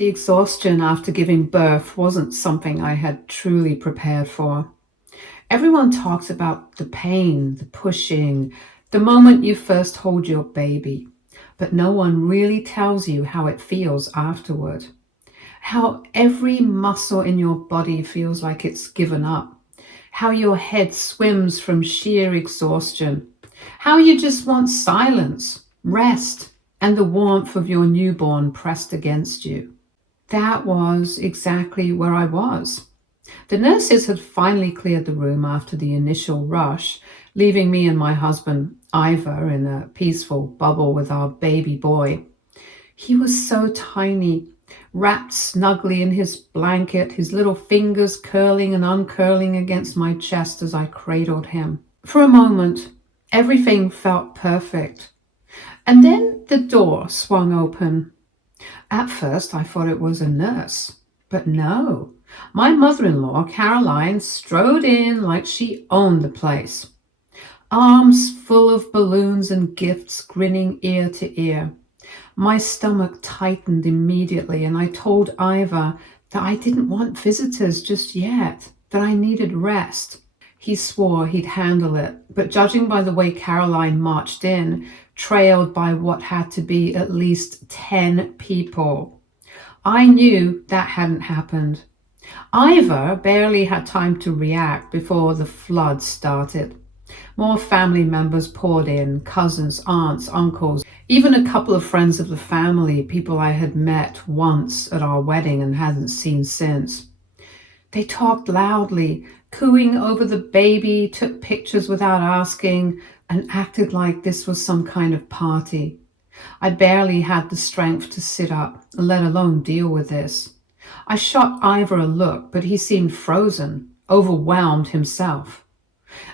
The exhaustion after giving birth wasn't something I had truly prepared for. Everyone talks about the pain, the pushing, the moment you first hold your baby, but no one really tells you how it feels afterward. How every muscle in your body feels like it's given up. How your head swims from sheer exhaustion. How you just want silence, rest, and the warmth of your newborn pressed against you. That was exactly where I was. The nurses had finally cleared the room after the initial rush, leaving me and my husband, Ivor, in a peaceful bubble with our baby boy. He was so tiny, wrapped snugly in his blanket, his little fingers curling and uncurling against my chest as I cradled him. For a moment, everything felt perfect. And then the door swung open. At first, I thought it was a nurse, but no. My mother-in-law, Caroline, strode in like she owned the place. Arms full of balloons and gifts, grinning ear to ear. My stomach tightened immediately, and I told Ivor that I didn't want visitors just yet, that I needed rest. He swore he'd handle it, but judging by the way Caroline marched in, trailed by what had to be at least 10 people, I knew that hadn't happened. Ivor barely had time to react before the flood started. More family members poured in, cousins, aunts, uncles, even a couple of friends of the family, people I had met once at our wedding and hadn't seen since. They talked loudly, cooing over the baby, took pictures without asking, and acted like this was some kind of party. I barely had the strength to sit up, let alone deal with this. I shot Ivor a look, but he seemed frozen, overwhelmed himself.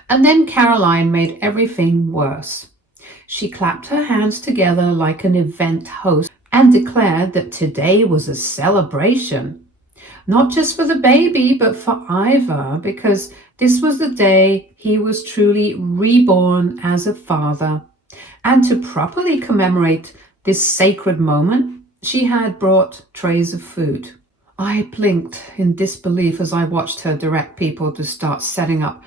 And then Caroline made everything worse. She clapped her hands together like an event host and declared that today was a celebration. Not just for the baby, but for Ivor, because this was the day he was truly reborn as a father. And to properly commemorate this sacred moment, she had brought trays of food. I blinked in disbelief as I watched her direct people to start setting up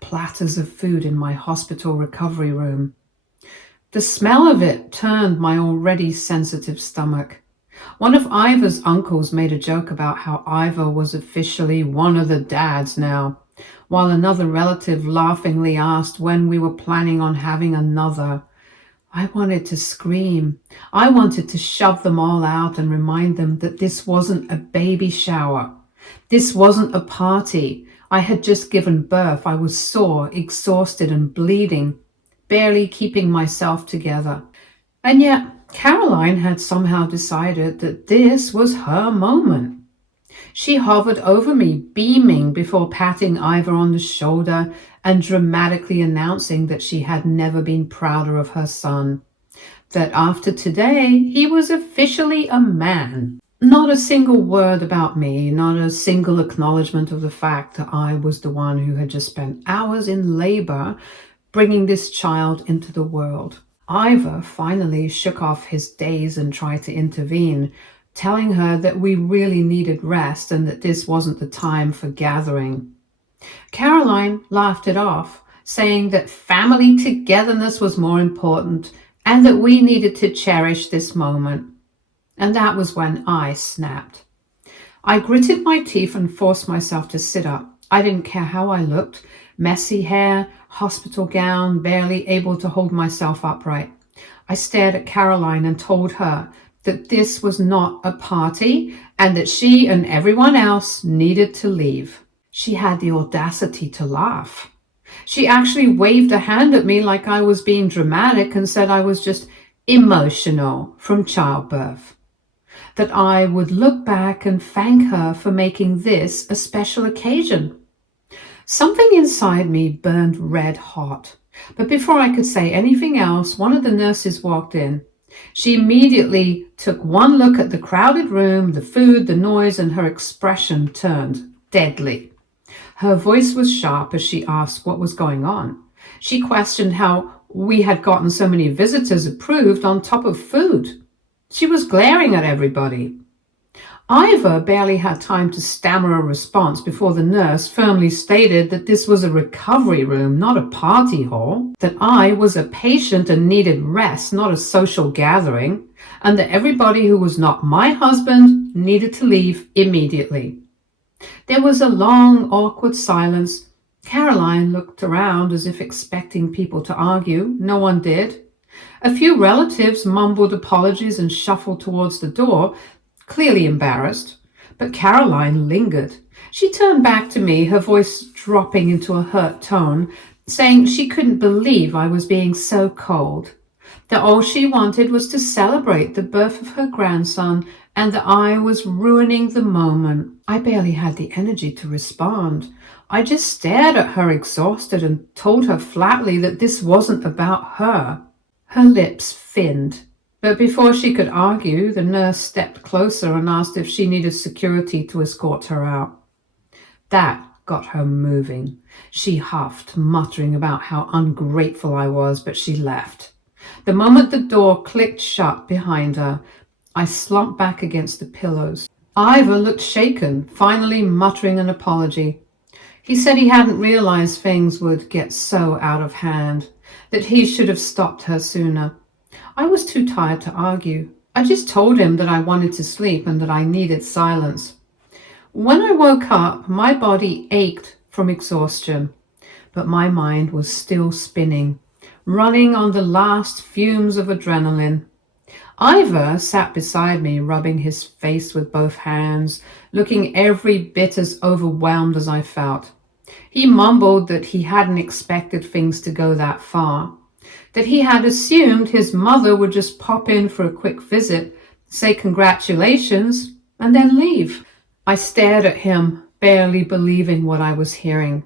platters of food in my hospital recovery room. The smell of it turned my already sensitive stomach. One of Ivor's uncles made a joke about how Ivor was officially one of the dads now, while another relative laughingly asked when we were planning on having another. I wanted to scream. I wanted to shove them all out and remind them that this wasn't a baby shower. This wasn't a party. I had just given birth. I was sore, exhausted, and bleeding, barely keeping myself together. And yet, Caroline had somehow decided that this was her moment. She hovered over me, beaming, before patting Ivor on the shoulder and dramatically announcing that she had never been prouder of her son. That after today, he was officially a man. Not a single word about me, not a single acknowledgement of the fact that I was the one who had just spent hours in labor bringing this child into the world. Ivor finally shook off his daze and tried to intervene, telling her that we really needed rest and that this wasn't the time for gathering. Caroline laughed it off, saying that family togetherness was more important and that we needed to cherish this moment. And that was when I snapped. I gritted my teeth and forced myself to sit up. I didn't care how I looked. Messy hair, hospital gown, barely able to hold myself upright. I stared at Caroline and told her that this was not a party and that she and everyone else needed to leave. She had the audacity to laugh. She actually waved a hand at me like I was being dramatic and said I was just emotional from childbirth. That I would look back and thank her for making this a special occasion. Something inside me burned red hot. But before I could say anything else, one of the nurses walked in. She immediately took one look at the crowded room, the food, the noise, and her expression turned deadly. Her voice was sharp as she asked what was going on. She questioned how we had gotten so many visitors approved on top of food. She was glaring at everybody. Ivor barely had time to stammer a response before the nurse firmly stated that this was a recovery room, not a party hall, that I was a patient and needed rest, not a social gathering, and that everybody who was not my husband needed to leave immediately. There was a long, awkward silence. Caroline looked around as if expecting people to argue. No one did. A few relatives mumbled apologies and shuffled towards the door, clearly embarrassed, but Caroline lingered. She turned back to me, her voice dropping into a hurt tone, saying she couldn't believe I was being so cold, that all she wanted was to celebrate the birth of her grandson and that I was ruining the moment. I barely had the energy to respond. I just stared at her exhausted and told her flatly that this wasn't about her. Her lips thinned. But before she could argue, the nurse stepped closer and asked if she needed security to escort her out. That got her moving. She huffed, muttering about how ungrateful I was, but she left. The moment the door clicked shut behind her, I slumped back against the pillows. Ivor looked shaken, finally muttering an apology. He said he hadn't realized things would get so out of hand, that he should have stopped her sooner. I was too tired to argue. I just told him that I wanted to sleep and that I needed silence. When I woke up, my body ached from exhaustion, but my mind was still spinning, running on the last fumes of adrenaline. Ivor sat beside me, rubbing his face with both hands, looking every bit as overwhelmed as I felt. He mumbled that he hadn't expected things to go that far, that he had assumed his mother would just pop in for a quick visit, say congratulations, and then leave. I stared at him, barely believing what I was hearing.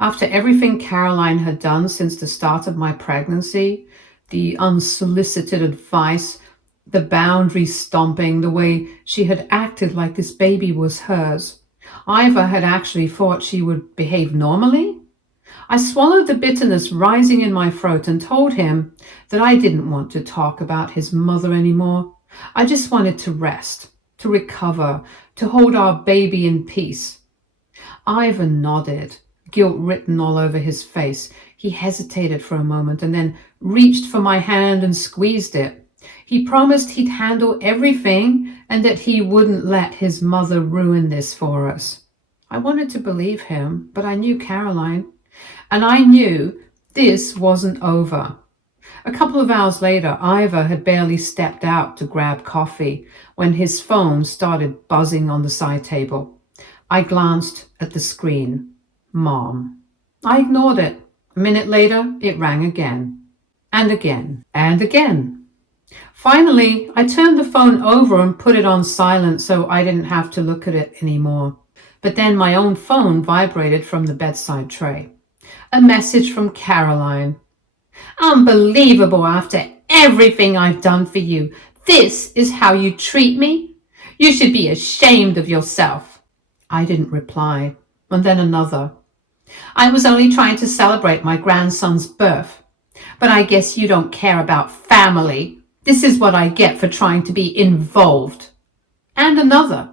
After everything Caroline had done since the start of my pregnancy, the unsolicited advice, the boundary stomping, the way she had acted like this baby was hers, Ivor had actually thought she would behave normally? I swallowed the bitterness rising in my throat and told him that I didn't want to talk about his mother anymore. I just wanted to rest, to recover, to hold our baby in peace. Ivor nodded, guilt written all over his face. He hesitated for a moment and then reached for my hand and squeezed it. He promised he'd handle everything and that he wouldn't let his mother ruin this for us. I wanted to believe him, but I knew Caroline, and I knew this wasn't over. A couple of hours later, Ivor had barely stepped out to grab coffee when his phone started buzzing on the side table. I glanced at the screen. Mom. I ignored it. A minute later, it rang again. And again. And again. Finally, I turned the phone over and put it on silent so I didn't have to look at it anymore. But then my own phone vibrated from the bedside tray. A message from Caroline. Unbelievable after everything I've done for you. This is how you treat me? You should be ashamed of yourself. I didn't reply. And then another. I was only trying to celebrate my grandson's birth. But I guess you don't care about family. This is what I get for trying to be involved. And another.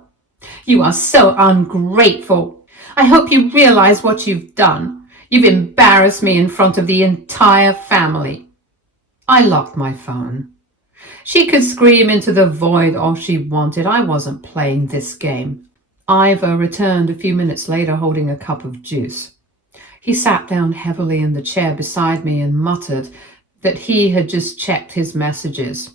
You are so ungrateful. I hope you realize what you've done. You've embarrassed me in front of the entire family. I locked my phone. She could scream into the void all she wanted. I wasn't playing this game. Ivor returned a few minutes later holding a cup of juice. He sat down heavily in the chair beside me and muttered that he had just checked his messages.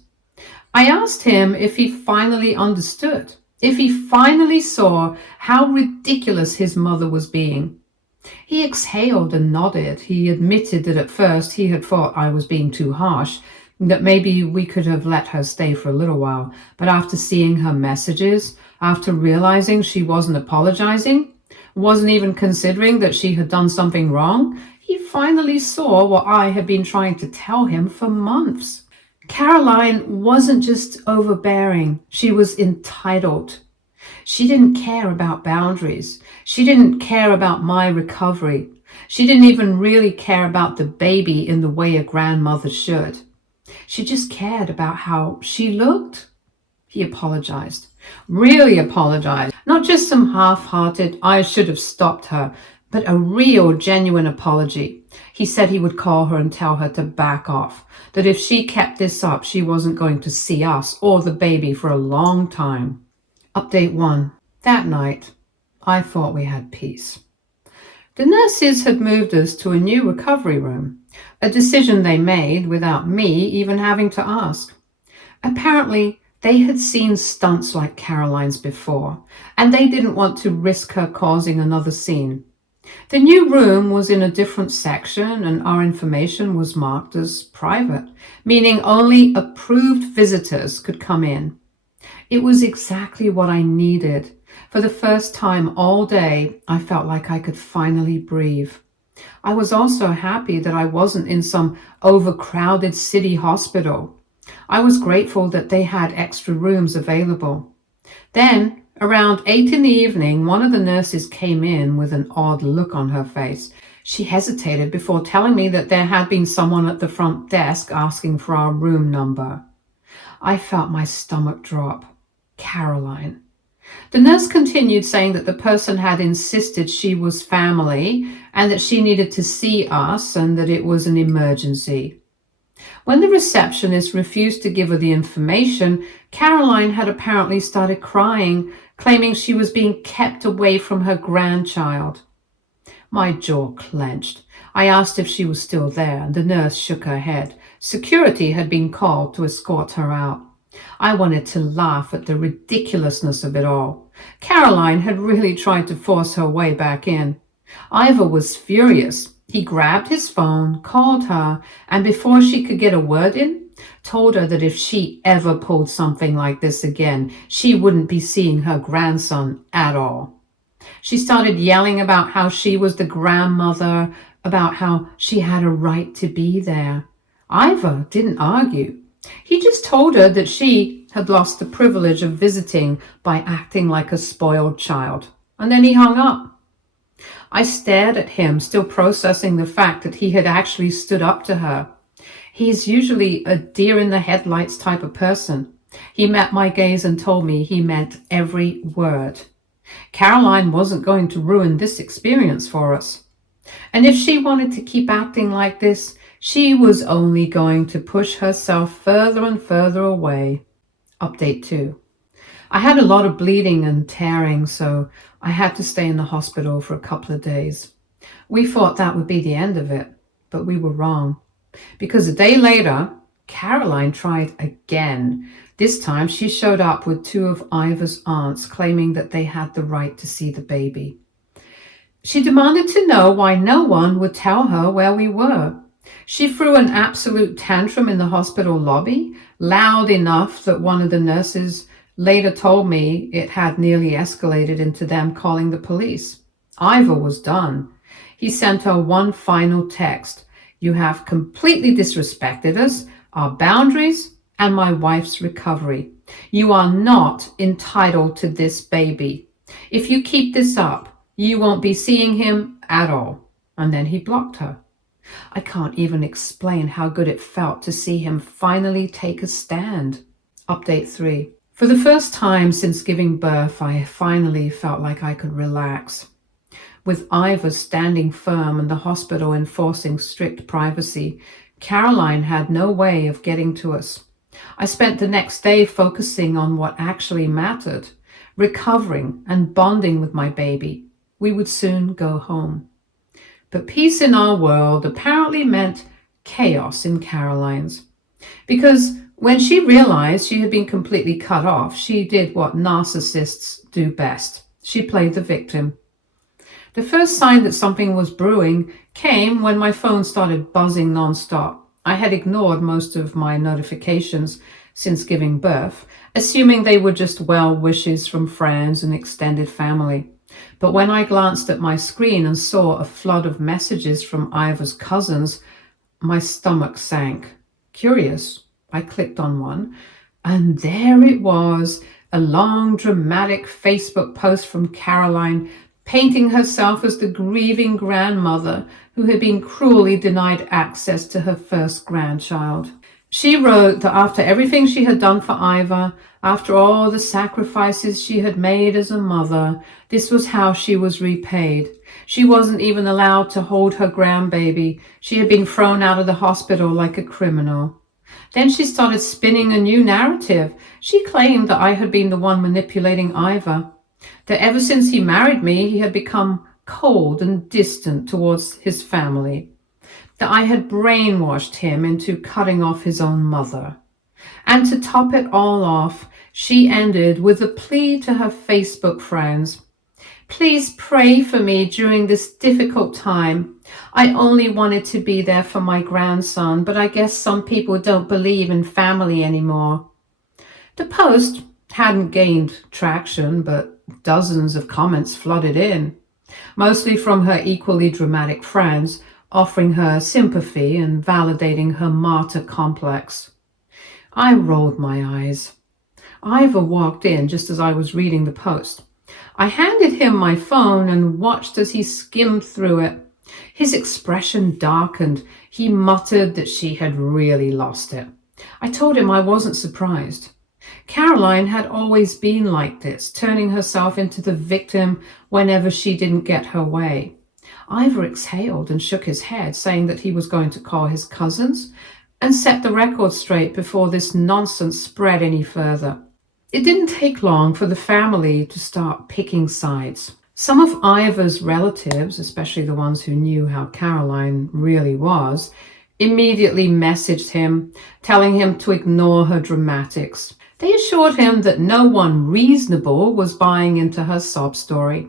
I asked him if he finally understood, if he finally saw how ridiculous his mother was being. He exhaled and nodded. He admitted that at first he had thought I was being too harsh, that maybe we could have let her stay for a little while. But after seeing her messages, after realizing she wasn't apologizing, wasn't even considering that she had done something wrong, he finally saw what I had been trying to tell him for months. Caroline wasn't just overbearing, she was entitled. She didn't care about boundaries. She didn't care about my recovery. She didn't even really care about the baby in the way a grandmother should. She just cared about how she looked. He apologized. Really apologized. Not just some half-hearted, I should have stopped her, but a real, genuine apology. He said he would call her and tell her to back off, that if she kept this up, she wasn't going to see us or the baby for a long time. Update 1. That night, I thought we had peace. The nurses had moved us to a new recovery room, a decision they made without me even having to ask. Apparently, they had seen stunts like Caroline's before, and they didn't want to risk her causing another scene. The new room was in a different section, and our information was marked as private, meaning only approved visitors could come in. It was exactly what I needed. For the first time all day, I felt like I could finally breathe. I was also happy that I wasn't in some overcrowded city hospital. I was grateful that they had extra rooms available. Then, around 8 in the evening, one of the nurses came in with an odd look on her face. She hesitated before telling me that there had been someone at the front desk asking for our room number. I felt my stomach drop. Caroline. The nurse continued saying that the person had insisted she was family and that she needed to see us and that it was an emergency. When the receptionist refused to give her the information, Caroline had apparently started crying, claiming she was being kept away from her grandchild. My jaw clenched. I asked if she was still there, and the nurse shook her head. Security had been called to escort her out. I wanted to laugh at the ridiculousness of it all. Caroline had really tried to force her way back in. Ivor was furious. He grabbed his phone, called her, and before she could get a word in, told her that if she ever pulled something like this again, she wouldn't be seeing her grandson at all. She started yelling about how she was the grandmother, about how she had a right to be there. Ivor didn't argue. He just told her that she had lost the privilege of visiting by acting like a spoiled child. And then he hung up. I stared at him, still processing the fact that he had actually stood up to her. He's usually a deer-in-the-headlights type of person. He met my gaze and told me he meant every word. Caroline wasn't going to ruin this experience for us. And if she wanted to keep acting like this, she was only going to push herself further and further away. Update 2. I had a lot of bleeding and tearing, so I had to stay in the hospital for a couple of days. We thought that would be the end of it, but we were wrong. Because a day later, Caroline tried again. This time she showed up with 2 of Ivor's aunts, claiming that they had the right to see the baby. She demanded to know why no one would tell her where we were. She threw an absolute tantrum in the hospital lobby, loud enough that one of the nurses later told me it had nearly escalated into them calling the police. Ivor was done. He sent her one final text. You have completely disrespected us, our boundaries, and my wife's recovery. You are not entitled to this baby. If you keep this up, you won't be seeing him at all. And then he blocked her. I can't even explain how good it felt to see him finally take a stand. Update 3. For the first time since giving birth, I finally felt like I could relax. With Ivor standing firm and the hospital enforcing strict privacy, Caroline had no way of getting to us. I spent the next day focusing on what actually mattered, recovering and bonding with my baby. We would soon go home. But peace in our world apparently meant chaos in Caroline's. Because when she realized she had been completely cut off, she did what narcissists do best. She played the victim. The first sign that something was brewing came when my phone started buzzing nonstop. I had ignored most of my notifications since giving birth, assuming they were just well wishes from friends and extended family. But when I glanced at my screen and saw a flood of messages from Ivor's cousins, my stomach sank. Curious, I clicked on one, and there it was, a long, dramatic Facebook post from Caroline, painting herself as the grieving grandmother who had been cruelly denied access to her first grandchild. She wrote that after everything she had done for Ivor, after all the sacrifices she had made as a mother, this was how she was repaid. She wasn't even allowed to hold her grandbaby. She had been thrown out of the hospital like a criminal. Then she started spinning a new narrative. She claimed that I had been the one manipulating Ivor, that ever since he married me, he had become cold and distant towards his family, that I had brainwashed him into cutting off his own mother. And to top it all off, she ended with a plea to her Facebook friends. Please pray for me during this difficult time. I only wanted to be there for my grandson, but I guess some people don't believe in family anymore. The post hadn't gained traction, but dozens of comments flooded in, mostly from her equally dramatic friends, offering her sympathy and validating her martyr complex. I rolled my eyes. Ivor walked in just as I was reading the post. I handed him my phone and watched as he skimmed through it. His expression darkened. He muttered that she had really lost it. I told him I wasn't surprised. Caroline had always been like this, turning herself into the victim whenever she didn't get her way. Ivor exhaled and shook his head, saying that he was going to call his cousins and set the record straight before this nonsense spread any further. It didn't take long for the family to start picking sides. Some of Ivor's relatives, especially the ones who knew how Caroline really was, immediately messaged him, telling him to ignore her dramatics. They assured him that no one reasonable was buying into her sob story.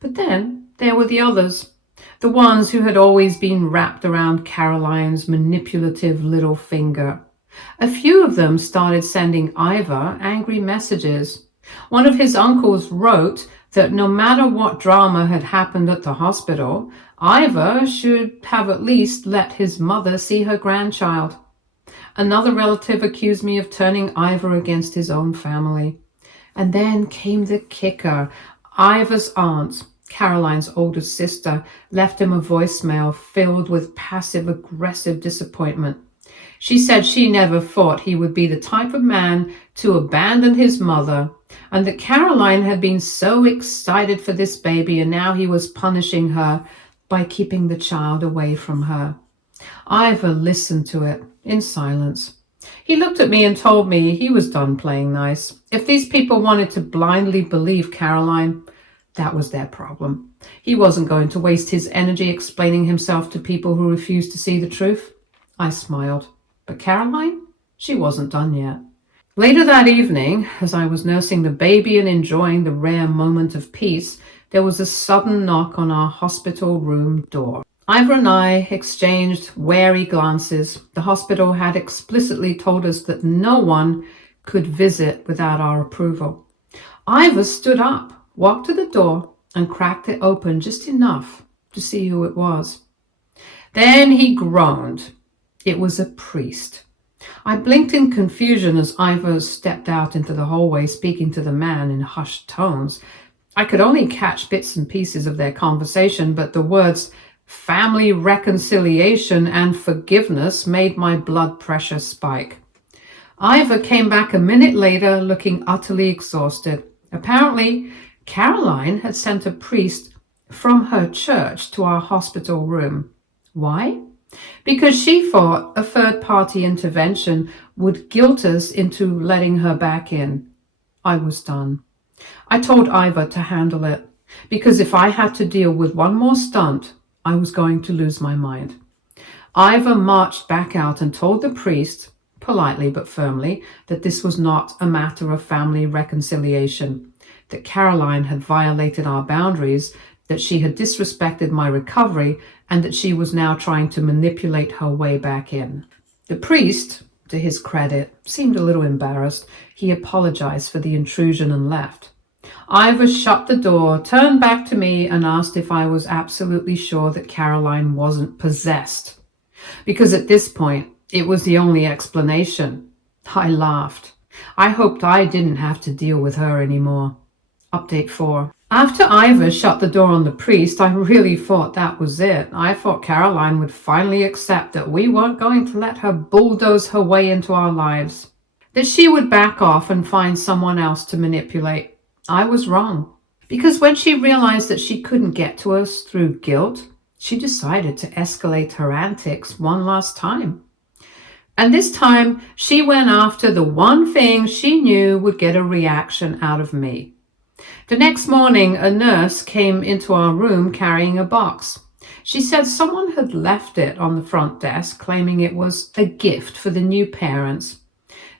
But then there were the others, the ones who had always been wrapped around Caroline's manipulative little finger. A few of them started sending Ivor angry messages. One of his uncles wrote that no matter what drama had happened at the hospital, Ivor should have at least let his mother see her grandchild. Another relative accused me of turning Ivor against his own family. And then came the kicker. Ivor's aunt, Caroline's older sister, left him a voicemail filled with passive-aggressive disappointment. She said she never thought he would be the type of man to abandon his mother, and that Caroline had been so excited for this baby, and now he was punishing her by keeping the child away from her. Ivor listened to it in silence. He looked at me and told me he was done playing nice. If these people wanted to blindly believe Caroline, that was their problem. He wasn't going to waste his energy explaining himself to people who refused to see the truth. I smiled. But Caroline? She wasn't done yet. Later that evening, as I was nursing the baby and enjoying the rare moment of peace, there was a sudden knock on our hospital room door. Ivor and I exchanged wary glances. The hospital had explicitly told us that no one could visit without our approval. Ivor stood up, walked to the door, and cracked it open just enough to see who it was. Then he groaned. It was a priest. I blinked in confusion as Ivor stepped out into the hallway, speaking to the man in hushed tones. I could only catch bits and pieces of their conversation, but the words family reconciliation and forgiveness made my blood pressure spike. Ivor came back a minute later, looking utterly exhausted. Apparently, Caroline had sent a priest from her church to our hospital room. Why? Because she thought a third-party intervention would guilt us into letting her back in. I was done. I told Ivor to handle it, because if I had to deal with one more stunt, I was going to lose my mind. Ivor marched back out and told the priest, politely but firmly, that this was not a matter of family reconciliation, that Caroline had violated our boundaries, that she had disrespected my recovery, and that she was now trying to manipulate her way back in. The priest, to his credit, seemed a little embarrassed. He apologized for the intrusion and left. Ivor shut the door, turned back to me, and asked if I was absolutely sure that Caroline wasn't possessed, because at this point, it was the only explanation. I laughed. I hoped I didn't have to deal with her anymore. Update 4. After Ivor shut the door on the priest, I really thought that was it. I thought Caroline would finally accept that we weren't going to let her bulldoze her way into our lives, that she would back off and find someone else to manipulate. I was wrong. Because when she realized that she couldn't get to us through guilt, she decided to escalate her antics one last time. And this time, she went after the one thing she knew would get a reaction out of me. The next morning, a nurse came into our room carrying a box. She said someone had left it on the front desk, claiming it was a gift for the new parents.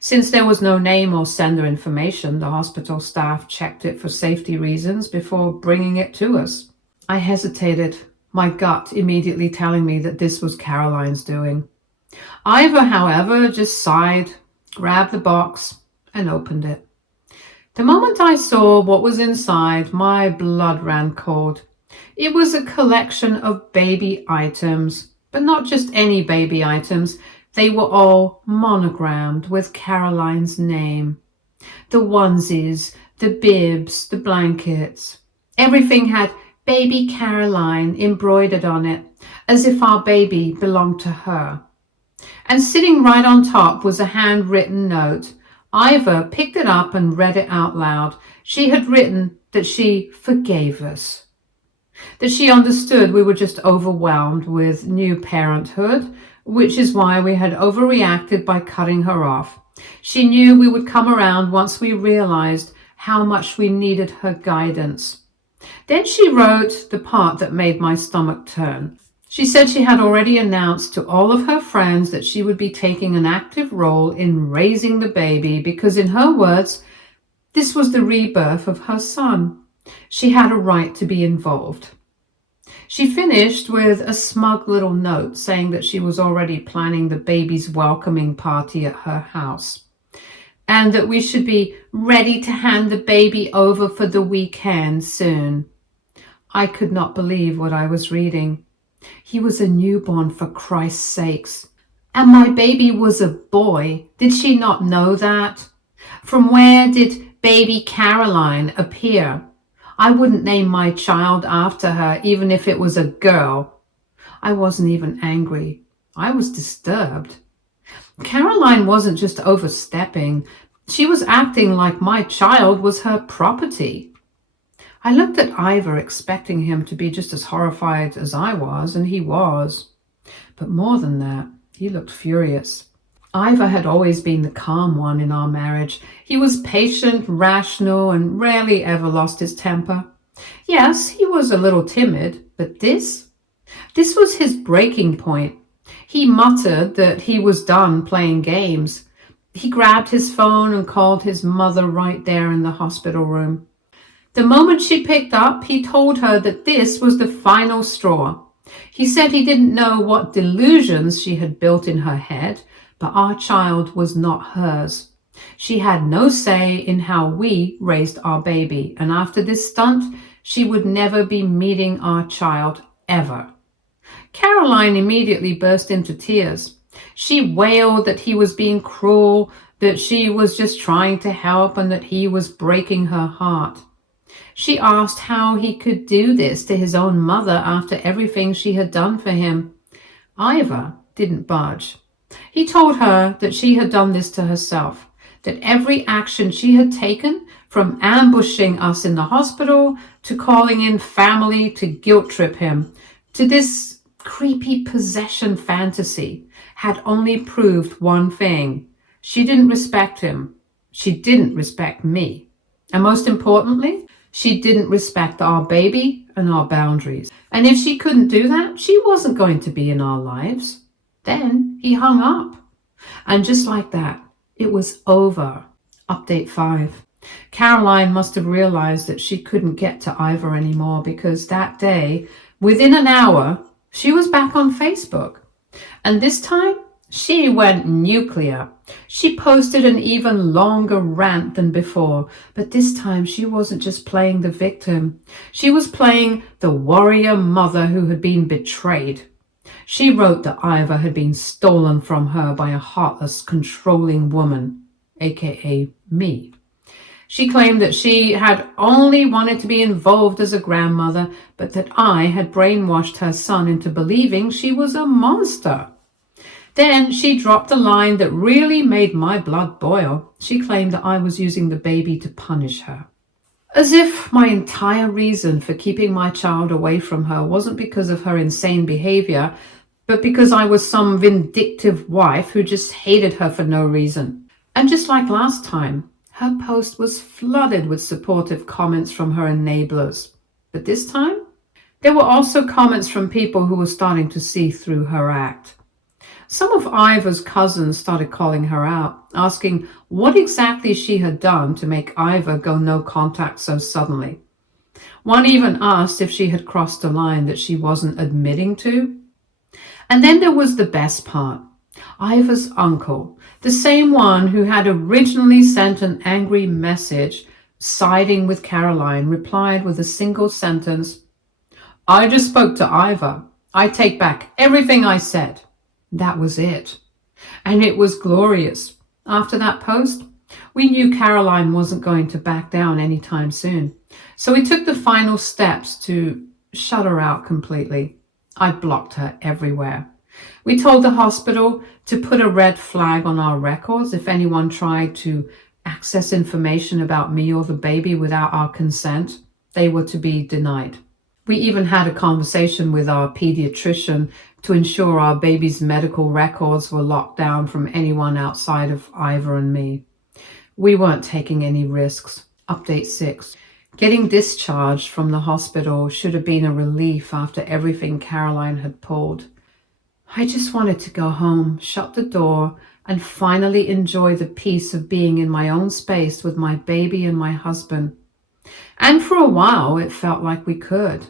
Since there was no name or sender information, the hospital staff checked it for safety reasons before bringing it to us. I hesitated, my gut immediately telling me that this was Caroline's doing. Ivor, however, just sighed, grabbed the box, and opened it. The moment I saw what was inside, my blood ran cold. It was a collection of baby items, but not just any baby items. They were all monogrammed with Caroline's name. The onesies, the bibs, the blankets. Everything had Baby Caroline embroidered on it, as if our baby belonged to her. And sitting right on top was a handwritten note. Ivor picked it up and read it out loud. She had written that she forgave us, that she understood we were just overwhelmed with new parenthood, which is why we had overreacted by cutting her off. She knew we would come around once we realized how much we needed her guidance. Then she wrote the part that made my stomach turn. She said she had already announced to all of her friends that she would be taking an active role in raising the baby because, in her words, this was the rebirth of her son. She had a right to be involved. She finished with a smug little note saying that she was already planning the baby's welcoming party at her house and that we should be ready to hand the baby over for the weekend soon. I could not believe what I was reading. He was a newborn, for Christ's sakes. And my baby was a boy. Did she not know that? From where did baby Caroline appear? I wouldn't name my child after her, even if it was a girl. I wasn't even angry. I was disturbed. Caroline wasn't just overstepping. She was acting like my child was her property. I looked at Ivor, expecting him to be just as horrified as I was, and he was. But more than that, he looked furious. Ivor had always been the calm one in our marriage. He was patient, rational, and rarely ever lost his temper. Yes, he was a little timid, but this was his breaking point. He muttered that he was done playing games. He grabbed his phone and called his mother right there in the hospital room. The moment she picked up, he told her that this was the final straw. He said he didn't know what delusions she had built in her head, but our child was not hers. She had no say in how we raised our baby, and after this stunt, she would never be meeting our child ever. Caroline immediately burst into tears. She wailed that he was being cruel, that she was just trying to help, and that he was breaking her heart. She asked how he could do this to his own mother after everything she had done for him. Ivor didn't budge. He told her that she had done this to herself, that every action she had taken, from ambushing us in the hospital to calling in family to guilt trip him, to this creepy possession fantasy, had only proved one thing. She didn't respect him. She didn't respect me. And most importantly, she didn't respect our baby and our boundaries. And if she couldn't do that, she wasn't going to be in our lives. Then he hung up. And just like that, it was over. Update 5. Caroline must have realized that she couldn't get to Ivor anymore because that day, within an hour, she was back on Facebook. And this time, she went nuclear. She posted an even longer rant than before, but this time she wasn't just playing the victim. She was playing the warrior mother who had been betrayed. She wrote that Ivor had been stolen from her by a heartless, controlling woman, aka me. She claimed that she had only wanted to be involved as a grandmother, but that I had brainwashed her son into believing she was a monster. Then she dropped a line that really made my blood boil. She claimed that I was using the baby to punish her. As if my entire reason for keeping my child away from her wasn't because of her insane behavior, but because I was some vindictive wife who just hated her for no reason. And just like last time, her post was flooded with supportive comments from her enablers. But this time, there were also comments from people who were starting to see through her act. Some of Ivor's cousins started calling her out, asking what exactly she had done to make Ivor go no contact so suddenly. One even asked if she had crossed a line that she wasn't admitting to. And then there was the best part. Ivor's uncle, the same one who had originally sent an angry message siding with Caroline, replied with a single sentence, "I just spoke to Ivor. I take back everything I said." That was it. And it was glorious. After that post, we knew Caroline wasn't going to back down anytime soon. So we took the final steps to shut her out completely. I blocked her everywhere. We told the hospital to put a red flag on our records if anyone tried to access information about me or the baby without our consent. They were to be denied. We even had a conversation with our pediatrician to ensure our baby's medical records were locked down from anyone outside of Ivor and me. We weren't taking any risks. Update 6. Getting discharged from the hospital should have been a relief after everything Caroline had pulled. I just wanted to go home, shut the door, and finally enjoy the peace of being in my own space with my baby and my husband. And for a while, it felt like we could.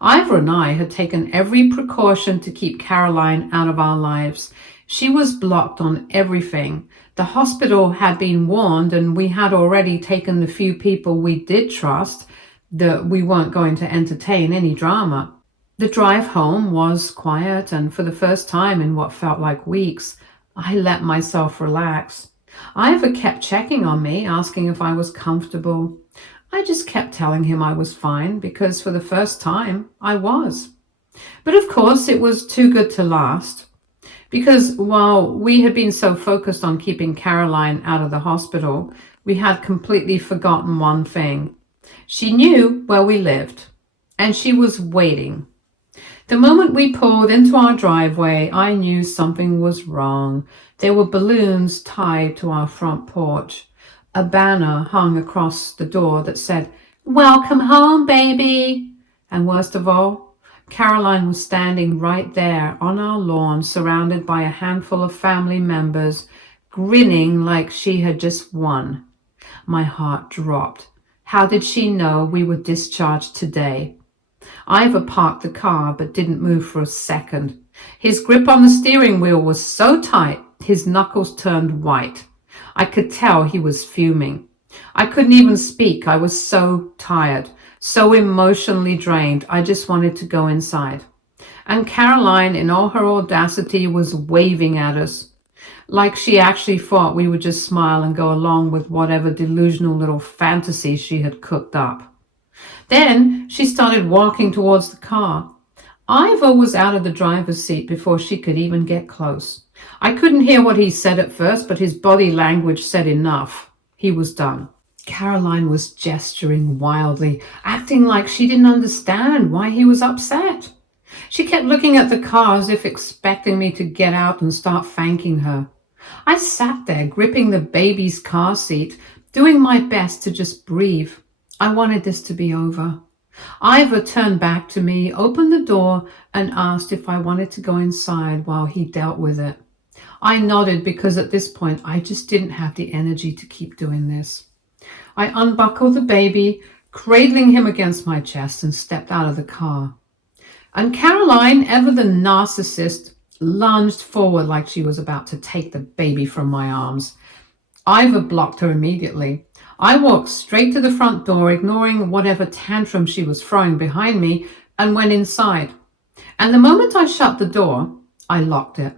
Ivor and I had taken every precaution to keep Caroline out of our lives. She was blocked on everything. The hospital had been warned, and we had already taken the few people we did trust that we weren't going to entertain any drama. The drive home was quiet, and for the first time in what felt like weeks, I let myself relax. Ivor kept checking on me, asking if I was comfortable. I just kept telling him I was fine because for the first time I was. But of course it was too good to last, because while we had been so focused on keeping Caroline out of the hospital, we had completely forgotten one thing. She knew where we lived, and she was waiting. The moment we pulled into our driveway, I knew something was wrong. There were balloons tied to our front porch. A banner hung across the door that said, "Welcome home, baby." And worst of all, Caroline was standing right there on our lawn, surrounded by a handful of family members, grinning like she had just won. My heart dropped. How did she know we were discharged today? Ivor parked the car but didn't move for a second. His grip on the steering wheel was so tight, his knuckles turned white. I could tell he was fuming. I couldn't even speak. I was so tired, so emotionally drained. I just wanted to go inside. And Caroline, in all her audacity, was waving at us, like she actually thought we would just smile and go along with whatever delusional little fantasy she had cooked up. Then she started walking towards the car. Ivor was out of the driver's seat before she could even get close. I couldn't hear what he said at first, but his body language said enough. He was done. Caroline was gesturing wildly, acting like she didn't understand why he was upset. She kept looking at the car as if expecting me to get out and start thanking her. I sat there, gripping the baby's car seat, doing my best to just breathe. I wanted this to be over. Ivor turned back to me, opened the door, and asked if I wanted to go inside while he dealt with it. I nodded because at this point I just didn't have the energy to keep doing this. I unbuckled the baby, cradling him against my chest, and stepped out of the car. And Caroline, ever the narcissist, lunged forward like she was about to take the baby from my arms. Ivor blocked her immediately. I walked straight to the front door, ignoring whatever tantrum she was throwing behind me, and went inside. And the moment I shut the door, I locked it.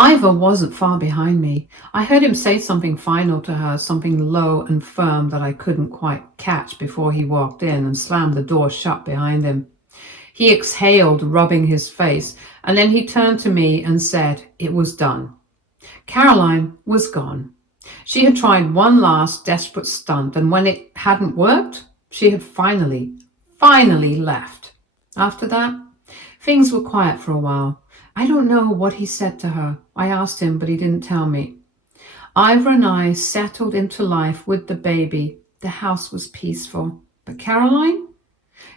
Ivor wasn't far behind me. I heard him say something final to her, something low and firm that I couldn't quite catch before he walked in and slammed the door shut behind him. He exhaled, rubbing his face, and then he turned to me and said it was done. Caroline was gone. She had tried one last desperate stunt, and when it hadn't worked, she had finally left. After that, things were quiet for a while. I don't know what he said to her. I asked him, but he didn't tell me. Ivor and I settled into life with the baby. The house was peaceful. But Caroline?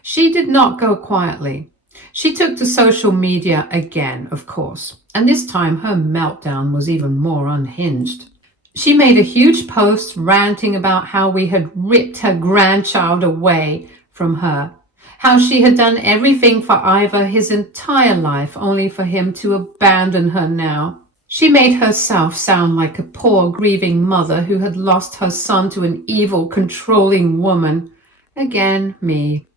She did not go quietly. She took to social media again, of course, and this time her meltdown was even more unhinged. She made a huge post ranting about how we had ripped her grandchild away from her, how she had done everything for Ivor his entire life only for him to abandon her now. She made herself sound like a poor grieving mother who had lost her son to an evil, controlling woman. Again, me.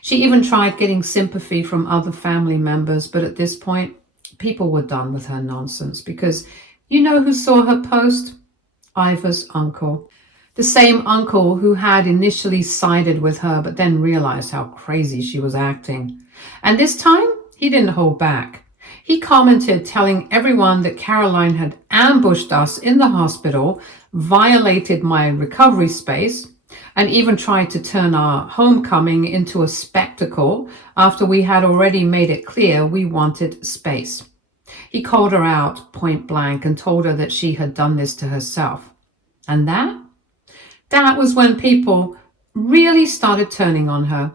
She even tried getting sympathy from other family members, but at this point, people were done with her nonsense because you know who saw her post? Ivor's uncle. The same uncle who had initially sided with her but then realized how crazy she was acting. And this time, he didn't hold back. He commented telling everyone that Caroline had ambushed us in the hospital, violated my recovery space, and even tried to turn our homecoming into a spectacle after we had already made it clear we wanted space. He called her out point blank and told her that she had done this to herself. And that was when people really started turning on her.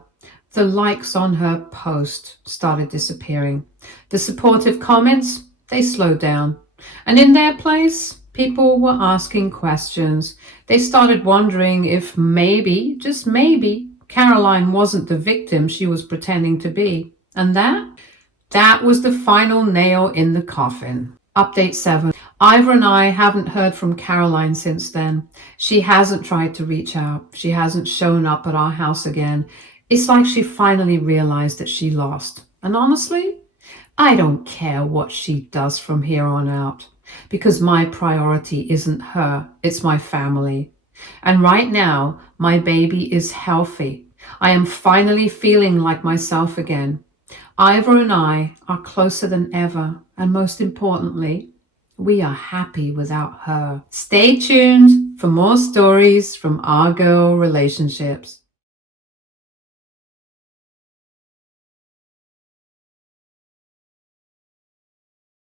The likes on her post started disappearing. The supportive comments, they slowed down. And in their place, people were asking questions. They started wondering if maybe, just maybe, Caroline wasn't the victim she was pretending to be. And that was the final nail in the coffin. Update 7. Ivor and I haven't heard from Caroline since then. She hasn't tried to reach out. She hasn't shown up at our house again. It's like she finally realized that she lost. And honestly, I don't care what she does from here on out, because my priority isn't her, it's my family. And right now, my baby is healthy. I am finally feeling like myself again. Ivor and I are closer than ever, and most importantly, we are happy without her. Stay tuned for more stories from our girl relationships.